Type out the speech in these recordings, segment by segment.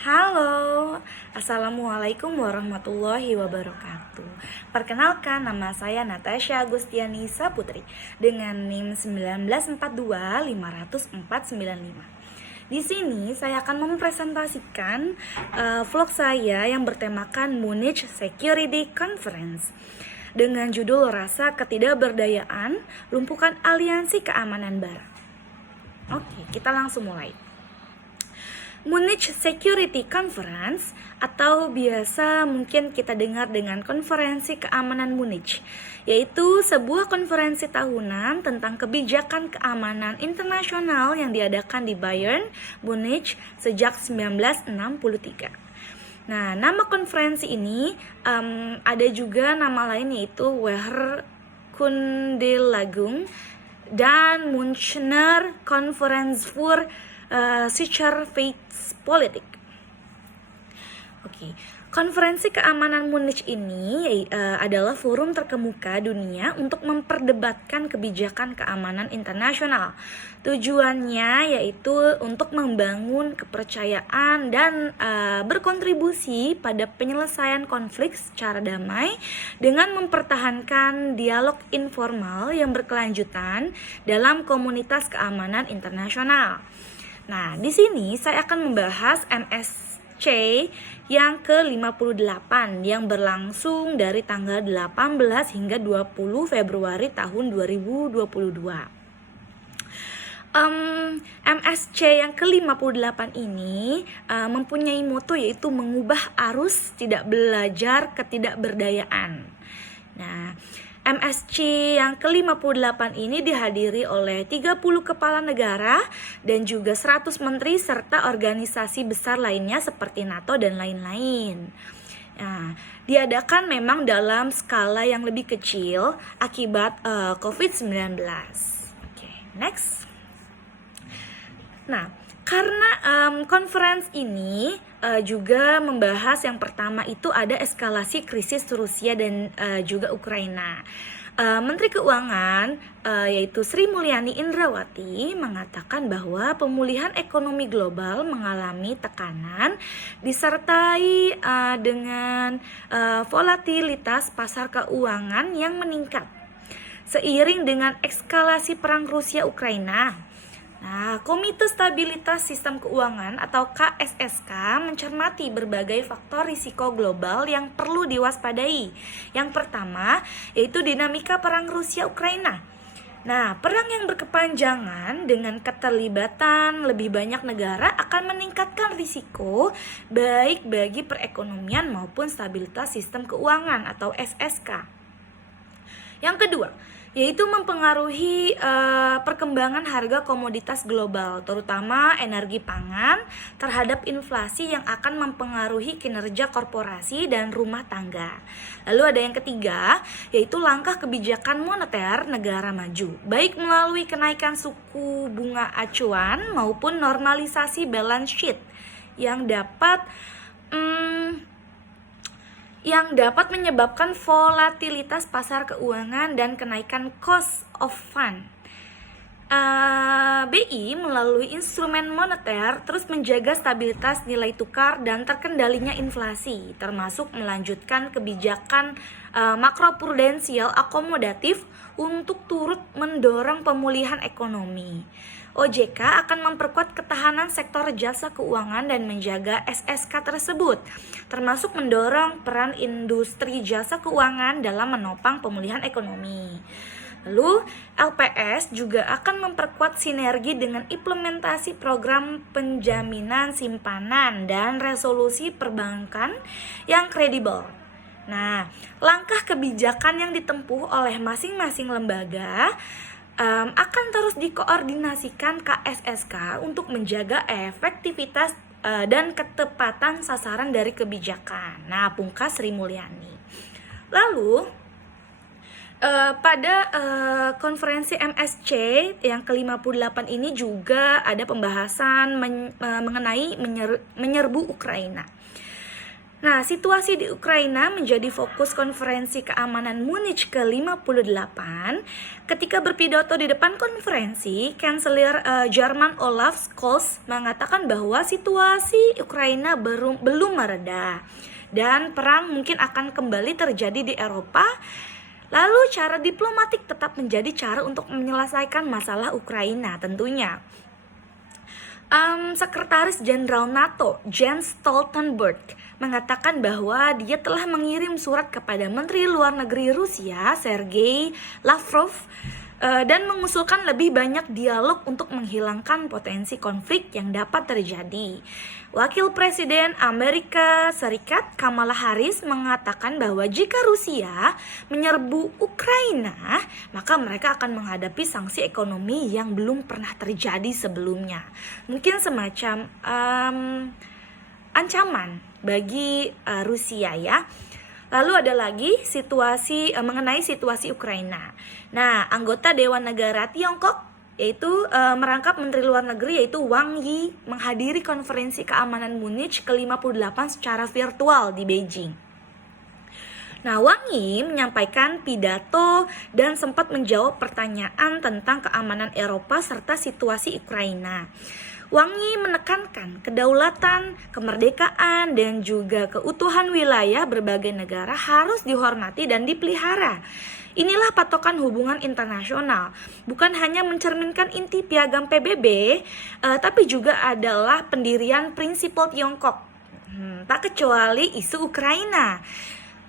Halo, Assalamualaikum warahmatullahi wabarakatuh. Perkenalkan, nama saya Natasha Agustianisa Putri dengan NIM 194250495. Di sini saya akan mempresentasikan vlog saya yang bertemakan Munich Security Conference dengan judul Rasa Ketidakberdayaan, Lumpuhkan Aliansi Keamanan Barat. Oke, kita langsung mulai. Munich Security Conference atau biasa mungkin kita dengar dengan Konferensi Keamanan Munich, yaitu sebuah konferensi tahunan tentang kebijakan keamanan internasional yang diadakan di Bayern, Munich sejak 1963. Nah, nama konferensi ini ada juga nama lain yaitu Wehrkundelagung dan Münchner Konferenz für Sicherheitspolitik. Oke, Konferensi Keamanan Munich ini adalah forum terkemuka dunia untuk memperdebatkan kebijakan keamanan internasional. Tujuannya yaitu untuk membangun kepercayaan dan berkontribusi pada penyelesaian konflik secara damai dengan mempertahankan dialog informal yang berkelanjutan dalam komunitas keamanan internasional. Nah, di sini saya akan membahas MSC yang ke-58 yang berlangsung dari tanggal 18 hingga 20 Februari tahun 2022. MSC yang ke-58 ini mempunyai moto yaitu mengubah arus tidak belajar ketidakberdayaan. Nah, MSC yang ke-58 ini dihadiri oleh 30 kepala negara dan juga 100 menteri serta organisasi besar lainnya seperti NATO dan lain-lain. Nah, diadakan memang dalam skala yang lebih kecil akibat COVID-19. Oke, next. Nah, karena conference ini juga membahas yang pertama itu ada eskalasi krisis Rusia dan juga Ukraina. Menteri Keuangan yaitu Sri Mulyani Indrawati mengatakan bahwa pemulihan ekonomi global mengalami tekanan disertai dengan volatilitas pasar keuangan yang meningkat seiring dengan eskalasi perang Rusia-Ukraina. Nah, Komite Stabilitas Sistem Keuangan atau KSSK mencermati berbagai faktor risiko global yang perlu diwaspadai. Yang pertama, yaitu dinamika perang Rusia-Ukraina. Nah, perang yang berkepanjangan dengan keterlibatan lebih banyak negara akan meningkatkan risiko baik bagi perekonomian maupun stabilitas sistem keuangan atau SSK. Yang kedua, yaitu mempengaruhi perkembangan harga komoditas global, terutama energi pangan terhadap inflasi yang akan mempengaruhi kinerja korporasi dan rumah tangga. Lalu ada yang ketiga, yaitu langkah kebijakan moneter negara maju, baik melalui kenaikan suku bunga acuan maupun normalisasi balance sheet yang dapat menyebabkan volatilitas pasar keuangan dan kenaikan cost of fund. BI melalui instrumen moneter terus menjaga stabilitas nilai tukar dan terkendalinya inflasi, termasuk melanjutkan kebijakan makroprudensial akomodatif untuk turut mendorong pemulihan ekonomi. OJK akan memperkuat ketahanan sektor jasa keuangan dan menjaga SSK tersebut, termasuk mendorong peran industri jasa keuangan dalam menopang pemulihan ekonomi. Lalu, LPS juga akan memperkuat sinergi dengan implementasi program penjaminan simpanan dan resolusi perbankan yang kredibel. Nah, langkah kebijakan yang ditempuh oleh masing-masing lembaga akan terus dikoordinasikan KSSK untuk menjaga efektivitas dan ketepatan sasaran dari kebijakan. Nah, pungkas Sri Mulyani. Lalu pada konferensi MSC yang ke-58 ini juga ada pembahasan mengenai menyerbu Ukraina. Nah, situasi di Ukraina menjadi fokus konferensi keamanan Munich ke-58. Ketika berpidato di depan konferensi, Kanselir Jerman Olaf Scholz mengatakan bahwa situasi Ukraina belum mereda dan perang mungkin akan kembali terjadi di Eropa. Lalu cara diplomatik tetap menjadi cara untuk menyelesaikan masalah Ukraina tentunya. Sekretaris Jenderal NATO Jens Stoltenberg mengatakan bahwa dia telah mengirim surat kepada Menteri Luar Negeri Rusia Sergei Lavrov dan mengusulkan lebih banyak dialog untuk menghilangkan potensi konflik yang dapat terjadi. Wakil Presiden Amerika Serikat Kamala Harris mengatakan bahwa jika Rusia menyerbu Ukraina, maka mereka akan menghadapi sanksi ekonomi yang belum pernah terjadi sebelumnya. Mungkin semacam ancaman bagi Rusia ya. Lalu ada lagi mengenai situasi Ukraina. Nah, anggota Dewan Negara Tiongkok yaitu merangkap Menteri Luar Negeri yaitu Wang Yi menghadiri konferensi keamanan Munich ke-58 secara virtual di Beijing. Nah, Wang Yi menyampaikan pidato dan sempat menjawab pertanyaan tentang keamanan Eropa serta situasi Ukraina. Wang Yi menekankan kedaulatan, kemerdekaan, dan juga keutuhan wilayah berbagai negara harus dihormati dan dipelihara. Inilah patokan hubungan internasional, bukan hanya mencerminkan inti piagam PBB, tapi juga adalah pendirian prinsipal Tiongkok. Tak kecuali isu Ukraina.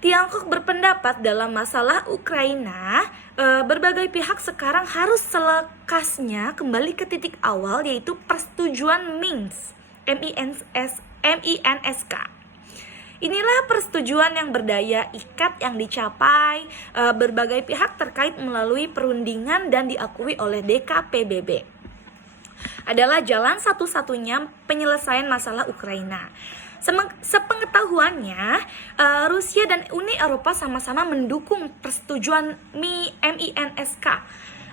Tiongkok berpendapat dalam masalah Ukraina, berbagai pihak sekarang harus selekasnya kembali ke titik awal yaitu persetujuan Minsk, MINSK. Inilah persetujuan yang berdaya ikat yang dicapai berbagai pihak terkait melalui perundingan dan diakui oleh DKPBB. Adalah jalan satu-satunya penyelesaian masalah Ukraina. Sepengetahuannya, Rusia dan Uni Eropa sama-sama mendukung persetujuan MINSK.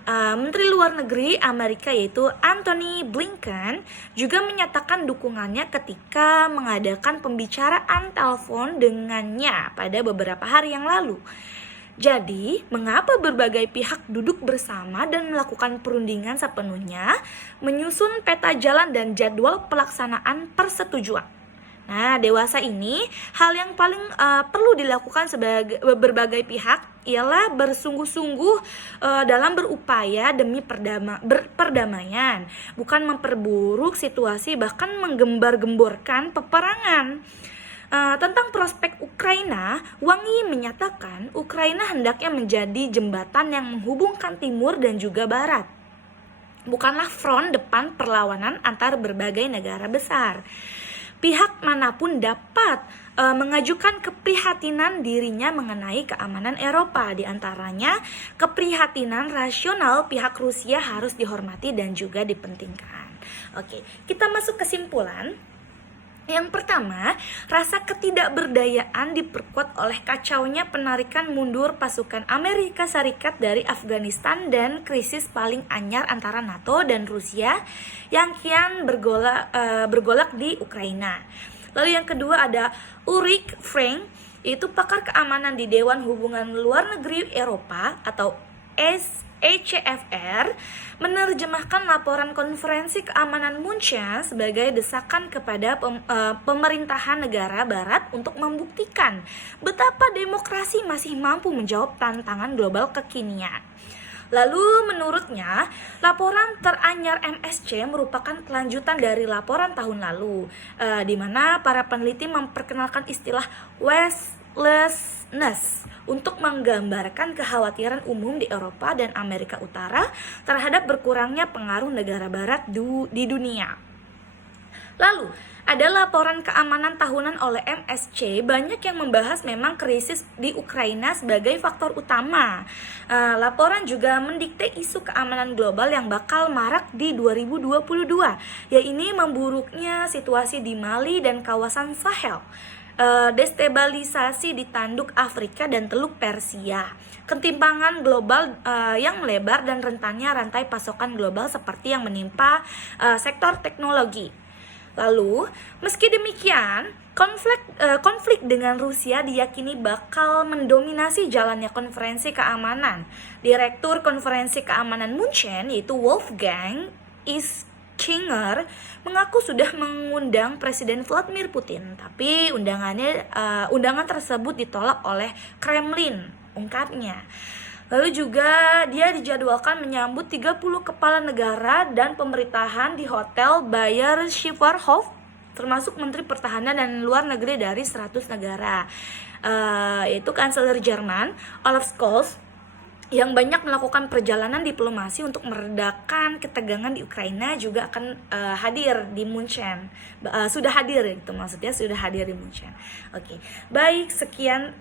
Menteri Luar Negeri Amerika yaitu Antony Blinken juga menyatakan dukungannya ketika mengadakan pembicaraan telepon dengannya pada beberapa hari yang lalu. Jadi, mengapa berbagai pihak duduk bersama dan melakukan perundingan sepenuhnya, menyusun peta jalan dan jadwal pelaksanaan persetujuan? Nah, dewasa ini hal yang paling perlu dilakukan sebagai berbagai pihak ialah bersungguh-sungguh dalam berupaya demi perdamaian, bukan memperburuk situasi bahkan menggembar-gemborkan peperangan. Tentang prospek Ukraina, Wang Yi menyatakan Ukraina hendaknya menjadi jembatan yang menghubungkan timur dan juga barat. Bukanlah front depan perlawanan antar berbagai negara besar. Pihak manapun dapat mengajukan keprihatinan dirinya mengenai keamanan Eropa. Di antaranya, keprihatinan rasional pihak Rusia harus dihormati dan juga dipentingkan. Oke, kita masuk kesimpulan. Yang pertama, rasa ketidakberdayaan diperkuat oleh kacaunya penarikan mundur pasukan Amerika Serikat dari Afghanistan dan krisis paling anyar antara NATO dan Rusia yang kian bergolak di Ukraina. Lalu yang kedua ada Ulrich Frank, yaitu pakar keamanan di Dewan Hubungan Luar Negeri Eropa atau ECFR, menerjemahkan laporan konferensi keamanan Munchen sebagai desakan kepada pemerintahan negara barat untuk membuktikan betapa demokrasi masih mampu menjawab tantangan global kekinian. Lalu menurutnya, laporan teranyar MSC merupakan kelanjutan dari laporan tahun lalu, di mana para peneliti memperkenalkan istilah Westlessness untuk menggambarkan kekhawatiran umum di Eropa dan Amerika Utara terhadap berkurangnya pengaruh negara barat di dunia. Lalu, ada laporan keamanan tahunan oleh MSC, banyak yang membahas memang krisis di Ukraina sebagai faktor utama. Laporan juga mendikte isu keamanan global yang bakal marak di 2022, yaitu memburuknya situasi di Mali dan kawasan Sahel, destabilisasi di tanduk Afrika dan Teluk Persia, ketimpangan global yang melebar dan rentannya rantai pasokan global seperti yang menimpa sektor teknologi. Lalu, meski demikian, konflik dengan Rusia diyakini bakal mendominasi jalannya konferensi keamanan. Direktur Konferensi Keamanan Munchen, yaitu Wolfgang Ischinger, mengaku sudah mengundang Presiden Vladimir Putin, tapi undangan tersebut ditolak oleh Kremlin, ungkapnya. Lalu juga dia dijadwalkan menyambut 30 kepala negara dan pemerintahan di Hotel Bayer Schifferhof, termasuk Menteri Pertahanan dan Luar Negeri dari 100 negara. Yaitu Kanselir Jerman Olaf Scholz yang banyak melakukan perjalanan diplomasi untuk meredakan ketegangan di Ukraina juga akan hadir di Munchen. Sudah hadir itu maksudnya sudah hadir di Munchen. Oke. Baik, sekian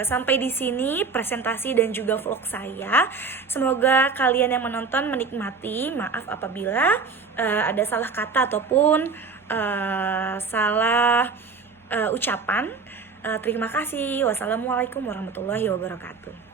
sampai di sini presentasi dan juga vlog saya. Semoga kalian yang menonton menikmati. Maaf apabila ada salah kata ataupun salah ucapan. Terima kasih. Wassalamualaikum warahmatullahi wabarakatuh.